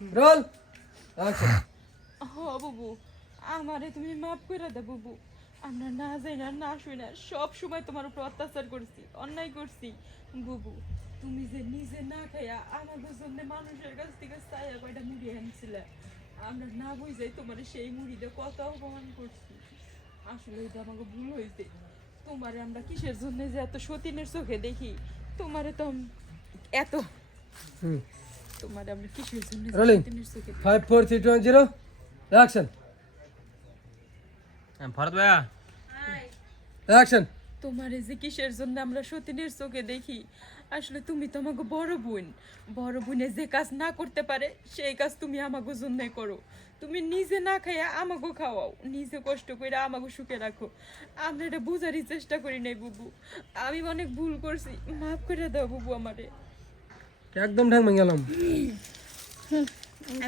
Role. Action হ বুবু। আমারে তুমি মাফ করে দে বুবু। আমরা না যাই না না শুই না সব সময় তোমার উপর অত্যাচার করছি অন্যায় করছি। বুবু তুমি যে নিজে না খাইয়া আমাদের জন্য মানুষের কাছ থেকে চাইয়া কয়টা মুড়ি আনছিলে আমরা না বুঝাই তোমার সেই মুড়িতে কত অপমান করছি। আসলে এটা আমাকে ভুল হয়েছে। তোমারে আমরা কিসের জন্য যে এত সতীনের চোখে দেখি? তোমারে তো এত হুম। তোমারে আমরা কিসের জন্য দেখি? Five four three two zero action Bharat ভাইয়া। অ্যাকশন তোমারে যে কিসের জন্য আমরা সতীনের চোখে দেখি? আসলে তুমি তো আমাকে বড় বোন। বড় বোনে যে কাজ না করতে পারে সেই কাজ তুমি আমাকে জন্য করো। তুমি নিজে না খাইয়া আমাকে খাওয়াও। নিজে কষ্ট করে আমাকে সুখে রাখো। আমরা এটা বোঝারই চেষ্টা করি নাই বুবু। আমি অনেক ভুল করছি। মাফ করে দাও বুবু আমারে। একদম ঢাং ভেঙে গেলাম।